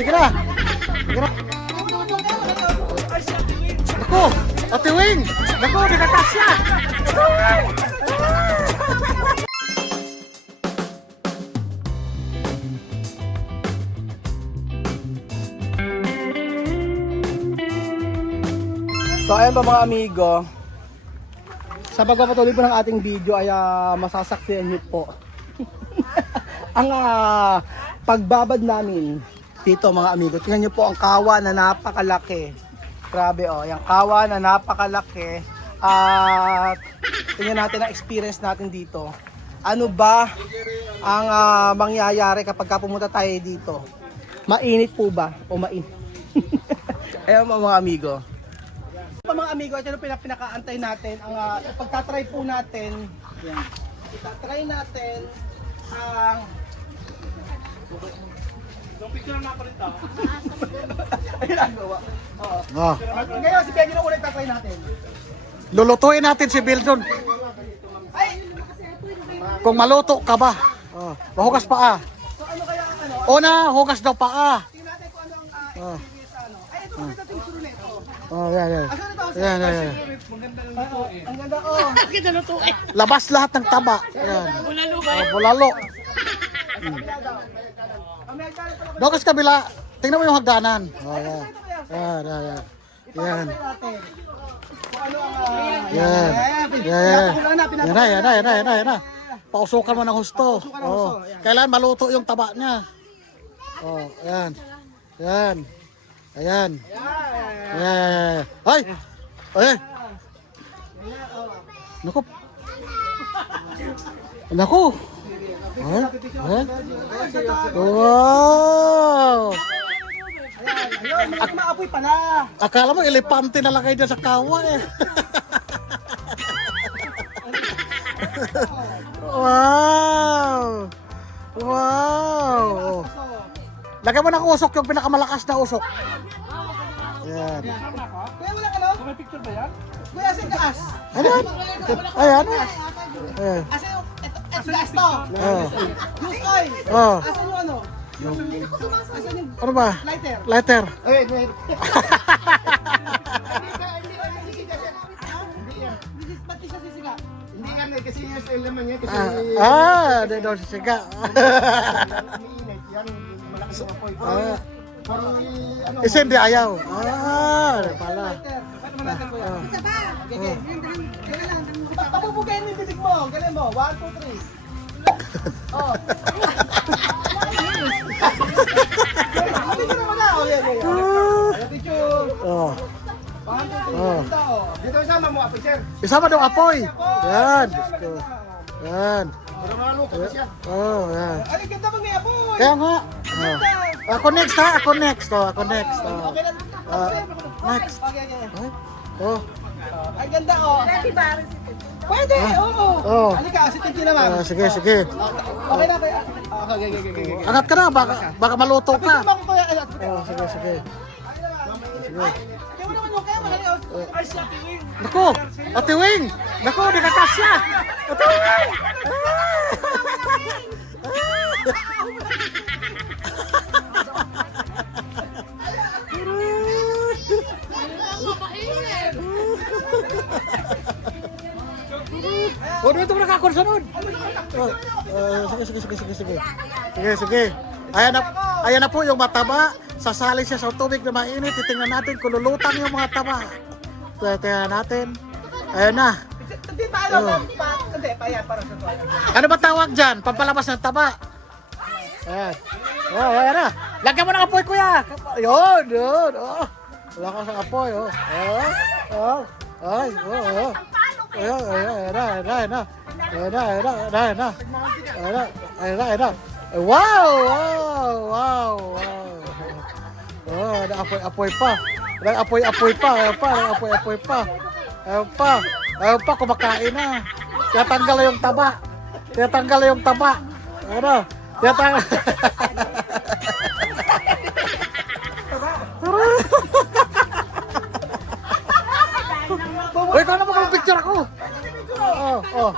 Sige na. Sige na. Naku, Ate Wing! Naku, nakatasya! So ayan po mga amigo, sa pagpapatuloy po ng ating video ay masasaksihan niyo po ang pagbabad namin dito mga amigo. Tingnan niyo po ang kawa na napakalaki. Grabe oh, yung kawa na napakalaki. At tingnan natin ang experience natin dito. Ano ba ang mangyayari kapag pumunta tayo dito? Mainit po ba o mainit? Ayan po mga amigo. Mga amigo, ito yung pinakaantay natin. Ang pagtatry po natin, yan. Itatry natin ang yung picture na pa rin tao. Ayun ang gawa. Oo. Ngayon, si Benji na ulit tatry natin. Lulutuin natin si Bildon. Kung maluto ka ba? Mahugas paa. So ano kaya ang ano? Una, hugas daw paa. Tingnan natin kung ano ang experience sa ano. Ay, ito ulit natin yung surunet. Yan. Asan ito? Yan. Ang ganda, oh. Labas lahat ng taba. Yan. Bulalo. Doon kasi kabila, tingnan mo yung hagdanan. Yan. Yan. Yan na. Pausukan mo ng husto. Kailangan maluto yung taba niya. Yan. Ayan. Ay! Naku. Wow! Ayun, maapoy pala. Akala mo elepante na lang kayo dyan sa kawa eh. Wow! Lagyan mo ng usok yung pinakamalakas na usok. Yan. Kuya, wala ka no? May picture ba yan? Kuya, asin gaas. Ano yan? Ayan. Asin yung, eto gaas to. Use oil. Asin yung ano? Asin yung Ano ba? lighter. Lighter. Wait. Ba't di siya sisiga? Hindi yan eh, kasi yung style naman yan, kasi Hindi daw sisiga. umiinit, yan, malakas yung apoy. Parang ano, Isa hindi ayaw. Ano pala. Lighter. Ba't naman lighter kuya? Isa ba? Okay. Pabubugayin mo yung bibig mo. Galing mo. 1, 2, 3. Oh. Picture mo na. Okay. Picture. Oh. 1, 2, 3. dito sama mo, apoy sir. Isama daw apoy. Yan. Diyos ko. Yan. Pero maluto na siya. Yan. Ay, ganda pag may apoy. Kaya nga. Ako next ha. Ako next. Okay na. Next. Okay. Oh. Ay, ganda oh. Pwede, oo. Halika, si Tinky naman. Sige. Okay na, kuya. Okay. Angat ka na. Baka maluto ka. Picture mo ako, kuya. Sige. Kaya mo naman yung kaya malayo. Ay, si Ate Wing. Naku. Ate Wing. Naku. Nakatasya. Ate Wing. Ito mo nakakon sunod. Sige. Ayan na po yung mataba. Sasali siya sa tubig na mainit. Titingnan natin kung lulutang yung mga taba. Tingnan natin. Ayan na. Hindi pa alam. Hindi pa yan para sa tuwa. Ano ba tawag dyan? Pampalabas ng taba. Ayan. Ayan na. Lagyan mo ng apoy, kuya. Yun. Wala ka sa apoy. Ayan na. Wow. Apoy pa. Apoy pa. Ayaw pa, kumakain na. Tiyatanggal na yung taba. Ano? Tiyatanggal. Uy, ikaw na magpapicture ako. Oo.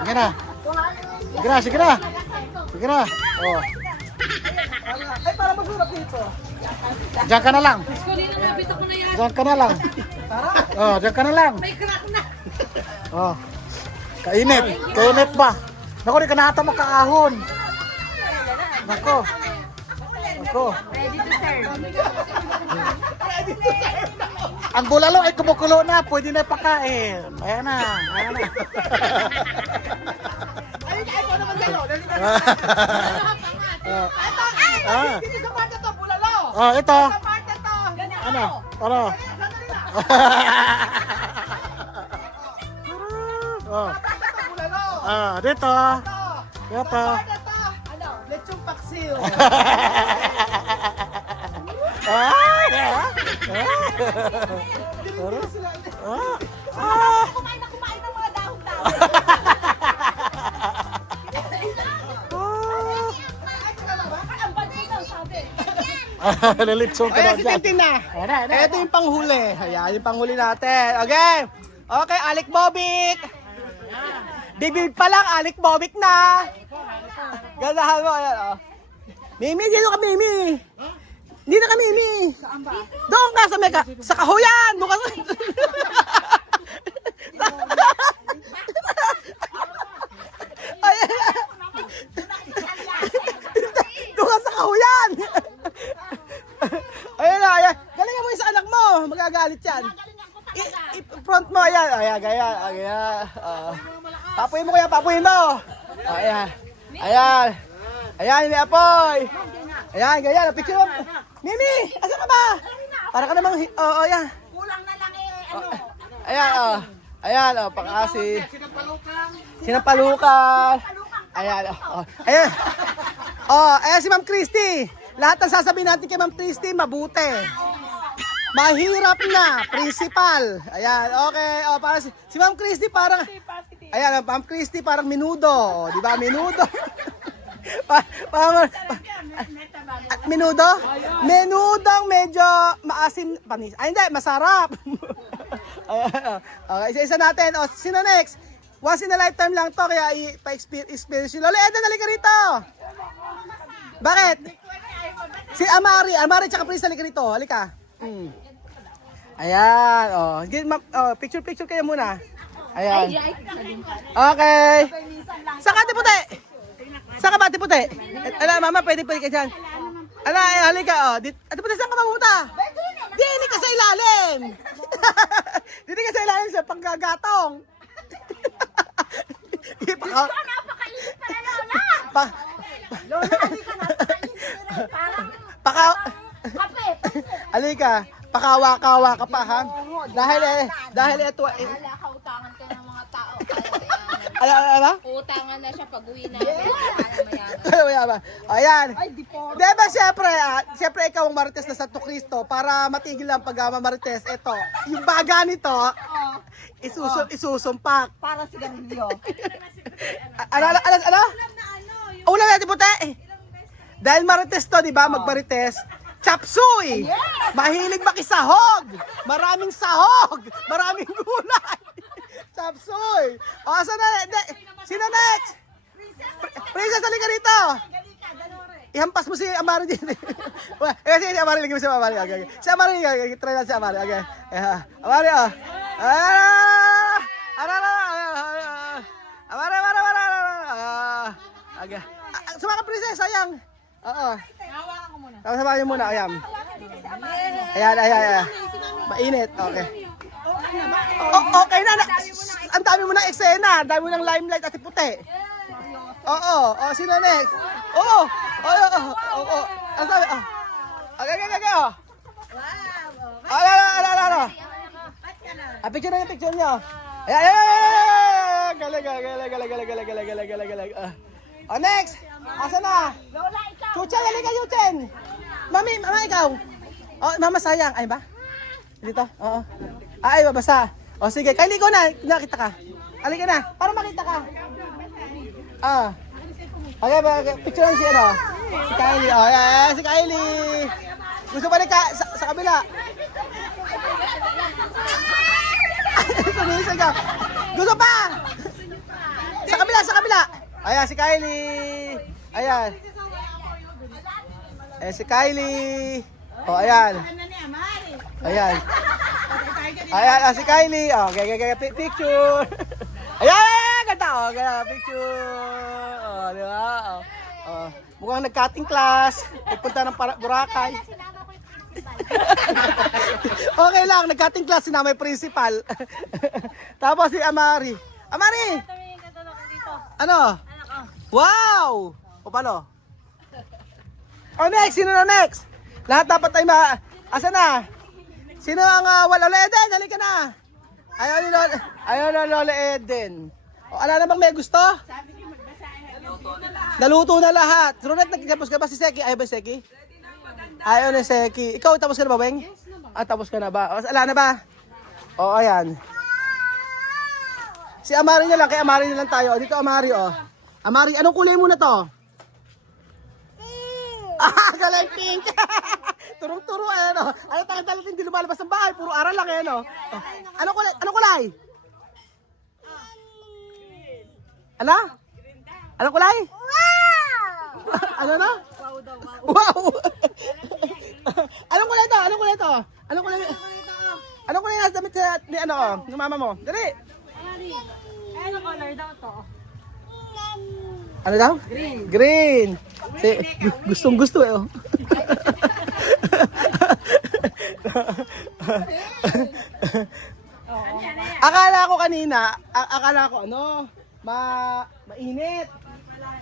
Ano. Sige na. Sige na. Oh. Ay, para magsurap dito. Diyan ka na lang. Kulina na, bito ko na yan. Diyan ka na lang. Oh, diyan ka na lang. May crack na. Oh. Kainit ba? Naku, di ka nata makaahon. Nako. Ready to serve. Ang bulalo ay kumukulo na, pwede na ipakain. Ayan na. Ay, ko naman sa'yo. Dito sa part na to, bulalo. Oh, ito. Sa part na to. Ano? Oh. Bulalo. Dito. Dito. Part na to. Lechong paksiw. Kumain ng mga dahon-dahon. Ang bansin daw, sabi. Nalitsong ka daw Ayan, si dyan. Tintin na. Ayan. Ito yung panghuli. Ayan, yung panghuli natin. Okay. Okay, Alec Bobik. Bibig pa lang, Alec Bobik na. Gandahan mo. Ayan, oh. Mimi, dito ka, Mimi. Dito ka, Mimi. Doon ka sa meka. Sa kahuyan. Doon ka sa... Ayan. Doon ka sa kahuyan. Ayan na, ayan. Galingan mo yung sa anak mo. Magagalit yan. I-front mo, ayan. Ayan, ayan. Papuyin mo kaya, papuyin mo. Ayan. Ayan. Ayan, may apoy. Ayan, ganyan. Picture mo. Mimi, asa ka ba? Para ka namang, ayan. Kulang na lang eh, Ayan, Ayan, pakasi. Sinapalukan. Ayan, Ayan. Ayan si Ma'am Christy. Lahat ng sasabihin natin kay Ma'am Christy, mabuti. Mahirap na, principal. Ayan, okay. Para si Ma'am Christy parang, ayan, Ma'am Christy parang minudo. Di ba, minudo? Minudo? Menudong medyo maasim panis. Ay, hindi, masarap. Okay, isa-isa natin. Sino next? Once in a lifetime lang to, kaya pa-experience nyo. Lolo, Eden, halika rito. Bakit? Si Amari tsaka Prince, halika rito. Halika. Ayan, picture kayo muna. Ayan. Okay. Saan ka, Tiputi? Saan ka ba, Tiputi? Mama, pwede ka dyan. Halika, Tiputi, saan ka mapunta? Dini ka sa ilalim. Dini ka sa ilalim sa panggagatong. Napakainit pa na, Lola. Lola, halika, napakainit. Parang kape. Halika, pakawa-kawa ka pa, ha? Dahil ito, Wala ka, utangan ka ng mga tao. ano? Utangan na siya pag uwi na. Mayaman. Ayan. Diba siyempre ikaw ang marites na Santo Cristo para matigil ang pag-marites. Ito, yung baga nito, isusumpak. Para sigarilyo. Ano? Ulam natin puti. Dahil marites to, di ba? Magmarites. Chapsuy! Mahilig makisahog! Maraming sahog! Maraming gulay! Chapsuy! Sino next? Princess, halika rito! Ihampas mo si Amari din. Kasi si Amari, lagi mo si Amari. Okay. Si Amari, try natin si Amari. Okay. Amari, Okay. Sama ka, Princess, sayang. Oo. Samahan niyo muna, ayan. Ayan. Mainit, okay. Okay na. Ang dami mo ng eksena, ang dami mo ng limelight at puti. Oo, sino next? Oo. Ang sabi, Okay. Ala. Picture niyo. Ayan. Galing. Next. Asa na? Lola, ikaw. Chuchen, halika, Chuchen. Mama, ikaw. Mama, sayang. Ay ba? Dito? Oo. Ay, babasa. Sige. Kylie, ko na. Nakita ka. Halika na. Para makita ka. Okay, picture lang si Si Kylie. Si Kylie. Gusto pa rin ka sa kabila. sigaw. Gusto pa! Sa kabila, sa kabila. Ayan, si Kylie. Ayan. Ayan, si Kylie. Oh, ayan. Ayan. Ayan, si Kylie. Oh, picture. Ayan, ganda. Oh, ganda, picture. Oh, di ba? Oh. Oh. Mukhang nag-cutting class. Pupunta ng Boracay. Okay lang, nag-cutting class si na may principal. Tapos si Amari. Amari! Ano? Wow! O paano? O next, sino na next? Lahat dapat ay asa na? Sino ang wala? Lola Eden, halika na! Ayaw ni Lola Eden. O ala na bang may gusto? Naluto na lahat. Ronet, nagtapos ka ba si Seki? Ayaw ba si Seki? Ayaw ni Seki. Ikaw, tapos ka na ba, Weng? Tapos ka na ba? O, ala na ba? O, ayan. Si Amari na lang, kay Amari na lang tayo. Dito Amari, oh. Amari, anong kulay mo na to? Galing pink! Turong-turo, ayan, oh. Ano tayo hindi lumalabas ng bahay? Puro aral lang, ayan, oh. Anong kulay? Anong kulay? Ano? Anong kulay? Wow! Ano na? Wow! Anong kulay ito? Anong kulay ito? Anong kulay? Anong kulay nasa damit ni ano, ng mama mo? Dali! Ano color daw to? Ano daw? Green. Green. Gustong gusto eh. Oh. Akala ko kanina, akala ko ano, mainit.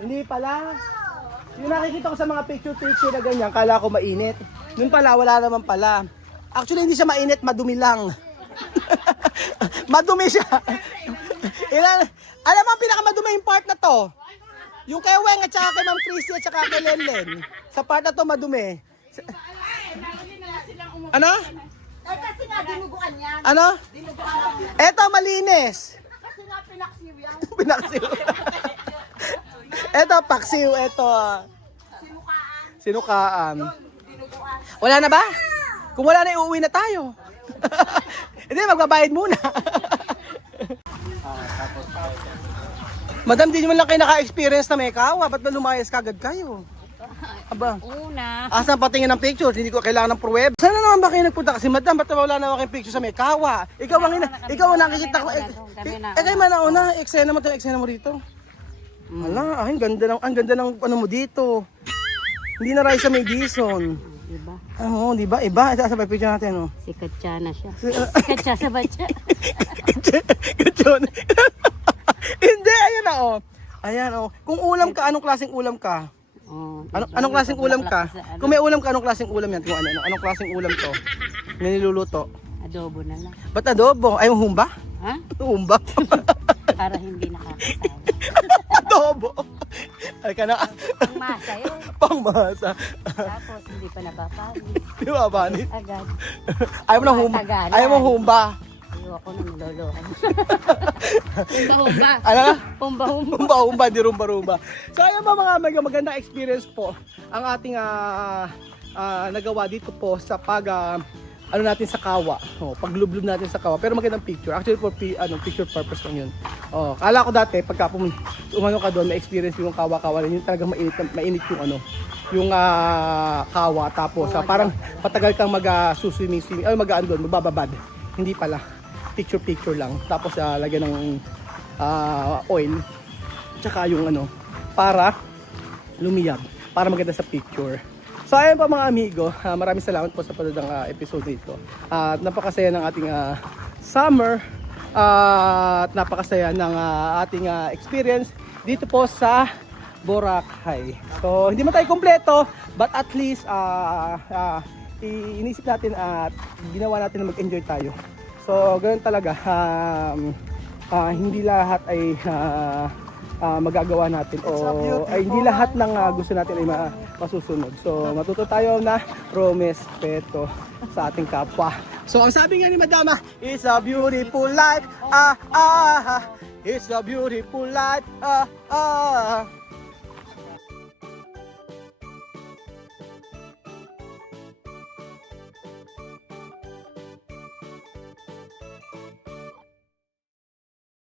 Hindi pala. Yung nakikita ko sa mga picture na ganyan, akala ko mainit. Noon pala, wala naman pala. Actually, hindi siya mainit, madumi lang. Madumi siya. Alam mo, pinakamadumi yung part na to. Yung kay Weng at saka kay Ma'am Chrissy at saka kay Lenlen. Sa part na to, madumi. Ano? Ay, kasi nga dinuguan yan. Ano? Eto, malinis. Kasi nga pinaksiw yan. Pinaksiw. Eto, paksiw. Eto. Sinukaan. Wala na ba? Kung wala na, uuwi na tayo. Hindi, magbabayad muna. Madam, di nyo man lang kayo naka-experience na may kawa. Ba't ba lumayas kagad kayo? Aba. Una. Asan patingin ng pictures? Hindi ko kailangan ng pruweb. Sana naman ba kayo nagpunta? Kasi madam, ba't wala na kayong picture sa may kawa? Ikaw ang nakikita ko. Kayo man na una. Eksena mo ito. Eksena mo rito. Wala. Ang ganda ng ano mo dito. Hindi na Raisa May Dison. Diba? Oo, di ba? Iba. Ito sa picture natin. Oh. Si Katya siya. Si Katya sa batya. Gachon. Hindi, ayan na oh. Ayan oh. Kung ulam ka, anong klaseng ulam ka? Oh, Anong klaseng ulam ka? Kung may ulam ka, anong klaseng ulam yan? Kung anong klaseng ulam to? Na niluluto? adobo na lang. Ba't adobo? Ay, humba? Ha? Humba? Para hindi nakakasawa. Adobo? Ay ka na. Pangmasa yun. Pangmasa. Tapos hindi pa nabapali. Di ba, Bani? Agad. Ayaw mo ng humba. Tagalan. Ayaw mo humba. Ayaw ako na niloloko. Humba-humba. Ano? Humba-humba. Humba-humba, di rumba-rumba. So ayun ba mga magandang experience po ang ating nagawa dito po sa ano natin sa kawa. Oh, paglublob natin sa kawa. Pero magandang picture. Actually for picture purpose lang 'yun. Oh, kala ko dati pagka umano ka doon, na-experience yung kawa-kawa na yun talagang mainit yung yung kawa tapos parang patagal kang mag-swimming ay mag-aano doon, magbababad. Hindi pala. Picture lang. Tapos lagyan ng oil. Tsaka yung para lumiyab, para maganda sa picture. So ayan po mga amigo, maraming salamat po sa panonood ng episode nito. At napakasaya ng ating summer at napakasaya ng ating experience dito po sa Boracay. So hindi man tayo kompleto, but at least inisip natin at ginawa natin na mag-enjoy tayo. So ganoon talaga, hindi lahat ay magagawa natin o ay hindi lahat ng gusto natin ay masusunod. So matuto tayo na respeto sa ating kapwa. So ang sabi nga ni Madama, it's a beautiful life, it's a beautiful life,